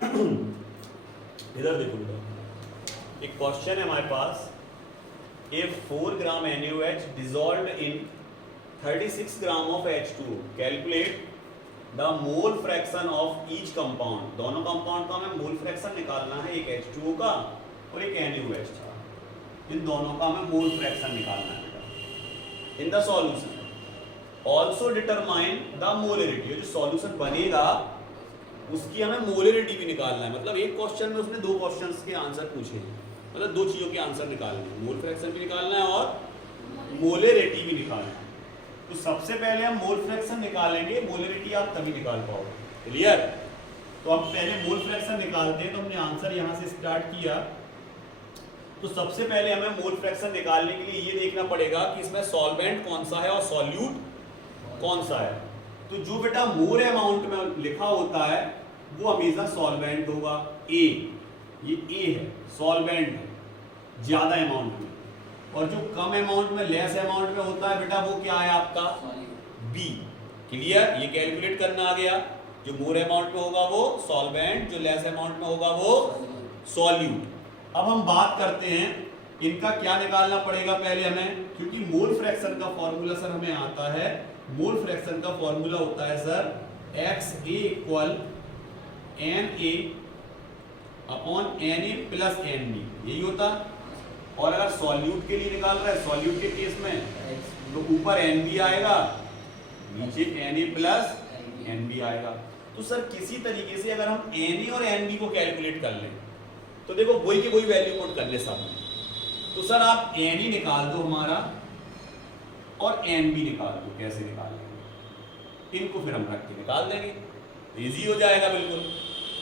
इधर देखो बेटा, एक क्वेश्चन है हमारे पास, if 4 gram NaOH dissolved in 36 gram of H2O, calculate the mole fraction of each compound। दोनों कंपाउंड का हमें मोल फ्रैक्शन निकालना है, एक H2O का और एक NaOH का। इन दोनों का हमें मोल फ्रैक्शन निकालना है बेटा in the solution. Also determine the molarity, जो सॉल्यूशन बनेगा उसकी हमें मोलरिटी भी निकालना है। मतलब एक क्वेश्चन में उसने 2 क्वेश्चंस के आंसर पूछे हैं, मतलब 2 चीज़ों के आंसर निकालने हैं, मोल फ्रैक्शन भी निकालना है और मोलरिटी भी निकालना है। तो सबसे पहले हम मोल फ्रैक्शन निकालेंगे, मोलरिटी आप तभी निकाल पाओगे। क्लियर? तो अब पहले मोल फ्रैक्शन निकालते हैं। तो हमने आंसर यहाँ से स्टार्ट किया। तो सबसे पहले हमें मोल फ्रैक्शन निकालने के लिए ये देखना पड़ेगा कि इसमें सॉल्वेंट कौन सा है और सॉल्यूट कौन सा है। तो जो बेटा मोर अमाउंट में लिखा होता है वो हमेशा सॉल्वेंट होगा। ए, ये ए है, सॉल्वेंट ज्यादा अमाउंट में, और जो कम अमाउंट में, लेस अमाउंट में होता है बेटा वो क्या है आपका, बी। क्लियर? ये कैलकुलेट करना आ गया। जो मोर अमाउंट में होगा वो सॉल्वेंट, जो लेस अमाउंट में होगा वो सॉल्यूट। अब हम बात करते हैं इनका क्या निकालना पड़ेगा पहले हमें, क्योंकि मोल फ्रैक्शन का फॉर्मूला सर हमें आता है। मोल फ्रैक्शन का फॉर्मूला होता है sir XA equal NA upon NA plus NB, यही होता। और अगर सॉल्यूट के लिए निकाल रहा है, सॉल्यूट के केस में, तो ऊपर NB आएगा, नीचे NA प्लस NB आएगा। तो सर किसी तरीके से अगर हम NA और NB को कैलकुलेट कर लें तो देखो वही की वही वैल्यू पुट कर ले सामने। तो सर आप NA निकाल दो हमारा और NB निकाल दो। कैसे निकालेंगे? इनको फिर हम रख के निकाल देंगे, इजी हो जाएगा बिल्कुल।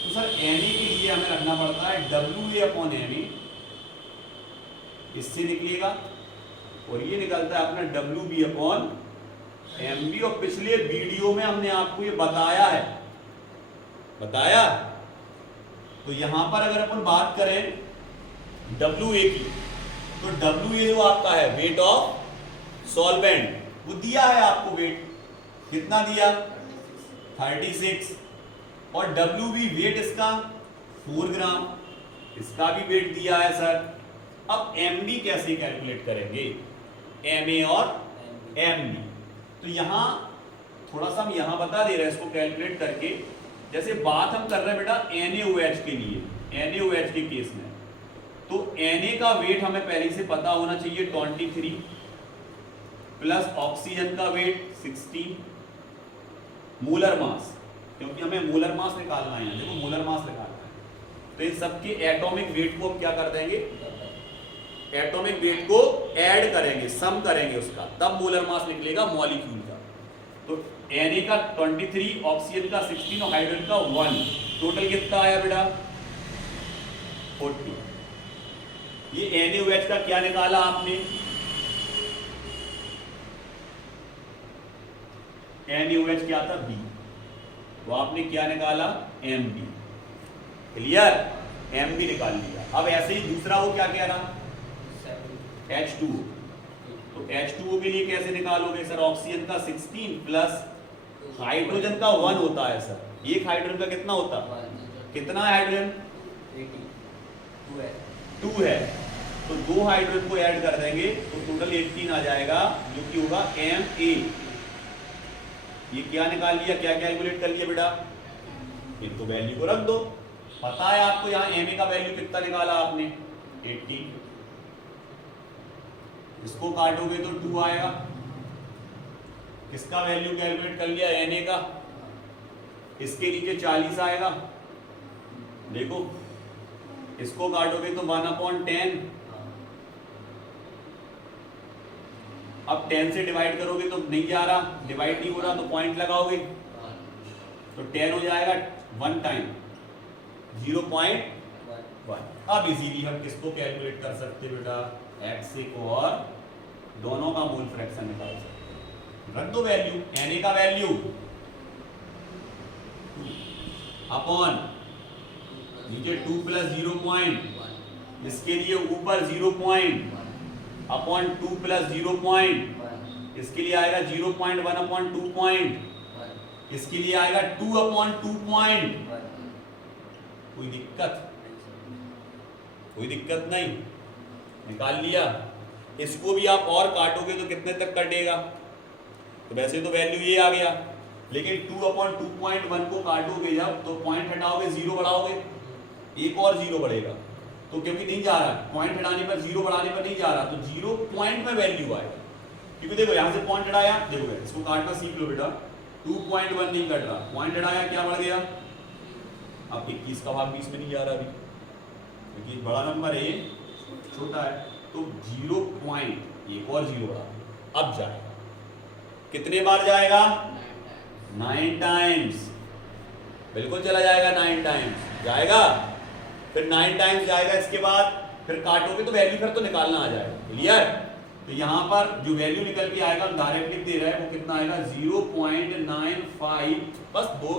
तो सर NA के लिए हमें रखना पड़ता है WA अपॉन NA, इससे निकलेगा, और ये निकलता है अपना WB अपॉन MB। और पिछले वीडियो में हमने आपको ये बताया। तो यहां पर अगर अपन बात करें WA की, तो WA जो आपका है वेट ऑफ सॉल्वेंट, वो दिया है आपको वेट, कितना दिया, 36। और WB वेट इसका 4 ग्राम, इसका भी वेट दिया है सर। अब MB कैसे कैलकुलेट करेंगे, MA और MB। तो यहां थोड़ा सा हम यहां बता दे रहे हैं इसको कैलकुलेट करके। जैसे बात हम कर रहे हैं बेटा NaOH के लिए, NaOH के केस में, तो Na का वेट हमें पहले से पता होना चाहिए 23 प्लस ऑक्सीजन का वेट 16 मोलर मास, क्योंकि हमें मोलर मास निकालना है। देखो मोलर मास निकालना है, तो इन सबके एटॉमिक वेट को हम क्या कर देंगे, एटॉमिक वेट को ऐड करेंगे, सम करेंगे उसका, तब मोलर मास निकलेगा मॉलिक्यूल का। तो Na का 23, ऑक्सीजन का 16 और हाइड्रोजन का 1, टोटल कितना आया बेटा 40। ये NaOH का क्या निकाला आपने, NaOH क्या था B, तो आपने क्या निकाला MB। क्लियर? MB निकाल लिया। अब ऐसे ही दूसरा वो क्या कह रहा, H2O। तो H2O के लिए कैसे निकालोगे सर, ऑक्सीजन का 16 प्लस हाइड्रोजन का 1 होता है सर। एक हाइड्रोजन का कितना होता, कितना है हाइड्रोजन, 2 है। तो 2 हाइड्रोजन को ऐड कर देंगे तो टोटल 18 आ जाएगा, जो कि होगा Ma। ये क्या निकाल लिया, क्या कैलकुलेट कर लिया बेटा, इनको वैल्यू को रख दो। पता है आपको यहाँ Ma का वैल्यू कितना निकाला आपने, 80। इसको काटोगे तो 2 आएगा। किसका वैल्यू कैलकुलेट कर लिया, Na का, इसके नीचे 40 आएगा। देखो इसको काटोगे तो 1/10। अब 10 से डिवाइड करोगे तो नहीं जा रहा, डिवाइड नहीं हो रहा, तो पॉइंट लगाओगे तो 10 हो जाएगा 1 टाइम 0.1। अब इजीली हम किसको कैलकुलेट कर सकते बेटा, XA को, और दोनों का मोल फ्रैक्शन निकाल सकते हैं। रख दो वैल्यू, Na का वैल्यू अपॉन नीचे 2 प्लस 0.1, इसके लिए ऊपर 0.1 अपॉन 2 प्लस 0.1, इसके लिए आएगा 0.1 अपॉन 2 पॉइंट, इसके लिए आएगा 2 अपॉन 2 पॉइंट। कोई दिक्कत? कोई दिक्कत नहीं, निकाल लिया। इसको भी आप और काटोगे तो कितने तक कटेगा? तो वैसे तो वैल्यू ये आ गया, लेकिन 2/2.1 को काटोगे जब तो पॉइंट हटाओगे, जीरो बढ़ाओगे, एक और जीरो बढ़ेगा। तो क्योंकि नहीं जा रहा, पॉइंट हटाने पर जीरो बढ़ाने पर नहीं जा रहा, तो जीरो पॉइंट में वैल्यू आएगा। क्योंकि देखो यहाँ से पॉइंट हटाया, देखो इसको काटना सीख लो बेटा, 2.1 नहीं कट रहा, पॉइंट हटाया क्या बढ़ गया? अब 21 का भाग 20 में नहीं जा रहा अभी, क्योंकि बड़ा नंबर है, छोटा है, तो 0 पॉइंट एक और जीरो बढ़ा, अब जाएगा। कितने बार जाएगा? 9 टाइम्स, बिल्कुल चला जाएगा, 9 टाइम्स जाएगा। फिर 9 टाइम्स जाएगा, इसके बाद फिर काटोगे तो वैल्यू फिर तो निकालना आ जाएगा। क्लियर? तो यहाँ पर जो वैल्यू निकल के आएगा, डायरेक्ट लिख दे रहा है, वो कितना आएगा? 0.95। बस दो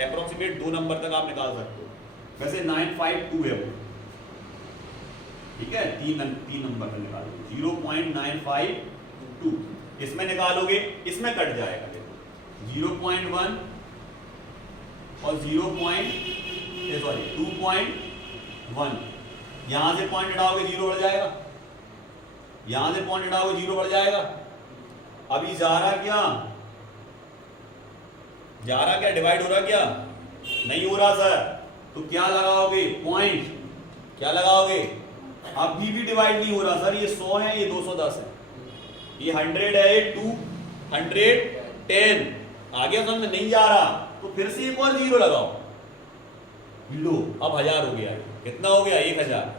अप्रोक्सीमेट 2 नंबर तक आप निकाल सकते हो, वैसे 952 है वो, ठीक है, तीन नंबर तक निकालोगे, 0.952 इसमें निकालोगे, इसमें कट जाएगा, देखो 0.1 और 2.1, यहां से पॉइंट हटाओगे जीरो बढ़ जाएगा, यहां से पॉइंट हटाओगे जीरो बढ़ जाएगा। अभी जा रहा क्या? जा रहा क्या? डिवाइड हो रहा क्या? नहीं हो रहा सर, तो क्या लगाओगे? पॉइंट। क्या लगाओगे? अभी भी डिवाइड नहीं हो रहा सर, ये 100 है, ये 210 है, ये 100 है, ये 210, आगे समझ में नहीं जा रहा, तो फिर से एक और जीरो लगाओ, लो अब 1000 हो गया। कितना हो गया? 1000।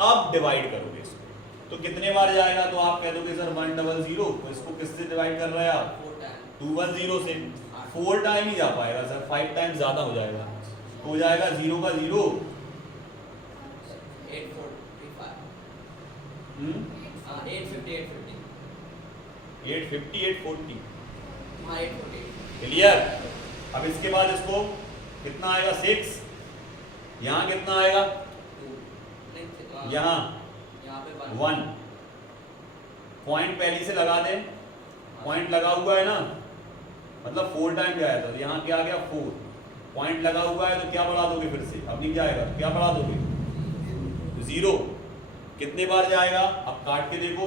अब डिवाइड करोगे इसको, तो कितने बार जाएगा? तो आप कह दोगे सर 100, तो इसको किससे डिवाइड कर रहे हैं आप? 210 से। 4 टाइम ही जा पाएगा सर, 5 टाइम ज्यादा हो जाएगा, हो जाएगा 0 का 0, 850, 840। क्लियर? अब इसके बाद इसको कितना आएगा? 6। यहाँ कितना आएगा? यहाँ 1। पॉइंट पहले से लगा दें, पॉइंट लगा हुआ है ना, मतलब 4 टाइम जाया था, तो यहाँ क्या आ गया? 4। पॉइंट लगा हुआ है तो क्या बढ़ा दोगे फिर से? अब नहीं जाएगा, तो क्या बढ़ा दोगे? 0। कितने बार जाएगा? अब काट के देखो,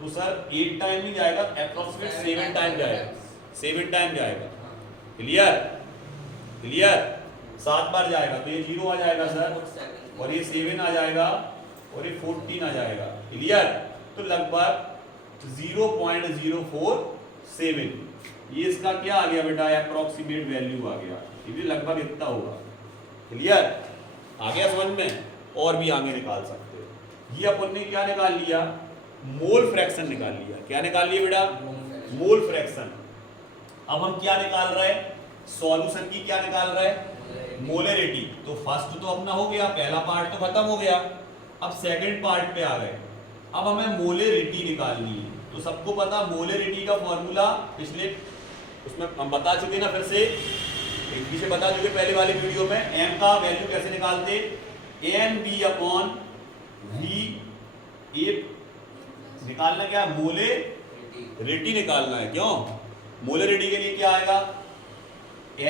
तो सर 8 टाइम नहीं जाएगा, अप्रोक्सीमेट 7 टाइम जाएगा, 7 टाइम जाएगा। क्लियर? क्लियर? 7 बार जाएगा, तो ये 0 आ जाएगा सर, और ये 7 आ जाएगा, और ये 14 आ जाएगा। क्लियर? तो लगभग 0.047, ये इसका क्या आ गया बेटा? अप्रोक्सीमेट वैल्यू आ गया, ये लगभग इतना होगा। क्लियर? आ गया समझ में? और भी आगे निकाल सकते हो। ये अपन ने क्या निकाल लिया? मोल फ्रैक्शन निकाल लिया। क्या निकाल लिया बेटा? Mole fraction. अब हम क्या निकाल रहे हैं? सॉल्यूशन की क्या निकाल रहे हैं? मोलरिटी। तो फर्स्ट तो अपना हो गया, पहला पार्ट तो खत्म हो गया, अब सेकंड पार्ट पे आ गए। अब हमें मोलरिटी निकालनी है। तो सबको पता मोलरिटी का फॉर्मूला पिछले उसमें हम बता चुके ना, फिर से एक पीछे बता चुके पहले वाले वीडियो में। m का वैल्यू कैसे निकालते? NB/V। ये निकालना क्या? मोलरिटी निकालना है। क्यों? मोलरिटी के लिए क्या आएगा?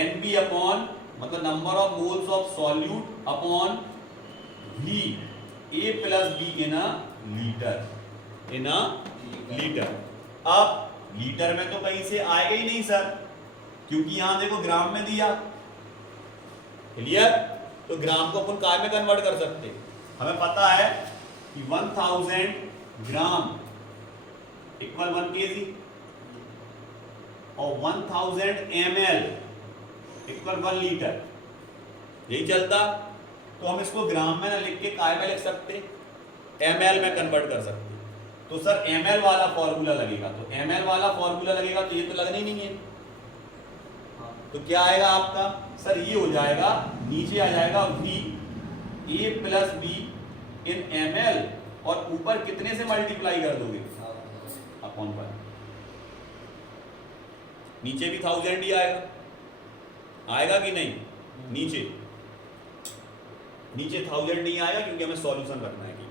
NB अपॉन मतलब number of moles of solute upon V, A plus B in a litre, in a litre. अब लीटर में तो कहीं से आएगा ही नहीं सर, क्योंकि यहां देखो ग्राम में दिया। क्लियर? तो ग्राम को अपन काय में कन्वर्ट कर सकते? हमें पता है कि 1000 ग्राम इक्वल 1 kg और 1000 ml इक्वल 1 लीटर, यही चलता। तो हम इसको ग्राम में ना लिख के काय में लिख सकते? ml में कन्वर्ट कर सकते। तो सर ml वाला फॉर्मूला लगेगा, तो ml वाला फॉर्मूला लगेगा, तो ये तो लगना ही नहीं है। तो क्या आएगा आपका? सर ये हो जाएगा, नीचे आ जाएगा V A plus B in ml, और ऊपर कितने से मल्टीप्लाई कर दोगे? अपॉन पर। नीचे भी 1000 ही आएगा, आएगा कि नहीं? नीचे 1000 नहीं आएगा, क्योंकि हमें सॉल्यूशन रखना है केवल।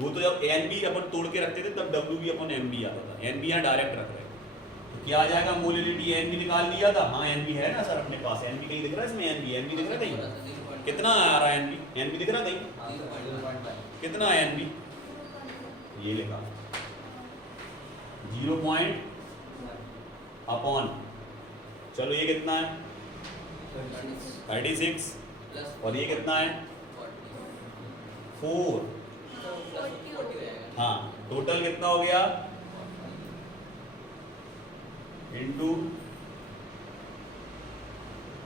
वो तो जब NB अपन तोड़ के रखते थे तब WB/MB आता था, NB यहाँ डायरेक्ट रख रहे हैं। तो क्या आ जाएगा, मोलिलिटी एन बी निकाल लिया था, हाँ एन बी है ना सर अपने पास, एन बी कहीं दिख रहा है इसमें, एन बी दिख रहा है कहीं, कितना आ रहा है एन बी दिख रहा है कहीं, कितना है एन बी, ये लिखा 0 अपॉन, चलो ये कितना है 36 और ये कितना है 4, हाँ टोटल कितना हो गया इंटू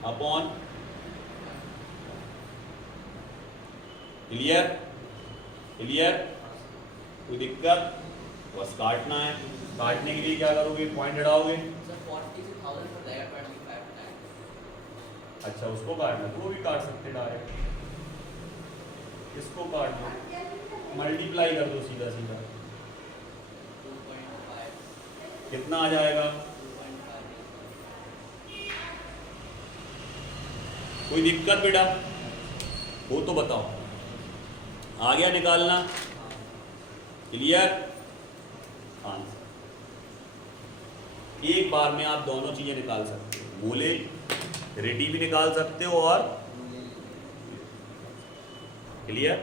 अपॉन, क्लियर क्लियर, कोई दिक्कत, बस काटना है, काटने के लिए क्या करोगे, पॉइंट हटाओगे, अच्छा उसको काटना, तो वो भी काट सकते डायरेक्ट, इसको काट दो, मल्टीप्लाई कर दो सीधा सीधा, कितना आ जाएगा, कोई दिक्कत बेटा हो तो बताओ, आ गया निकालना, क्लियर, आंसर, एक बार में आप दोनों चीजें निकाल सकते हो, मोलिलिटी भी निकाल सकते हो और, क्लियर।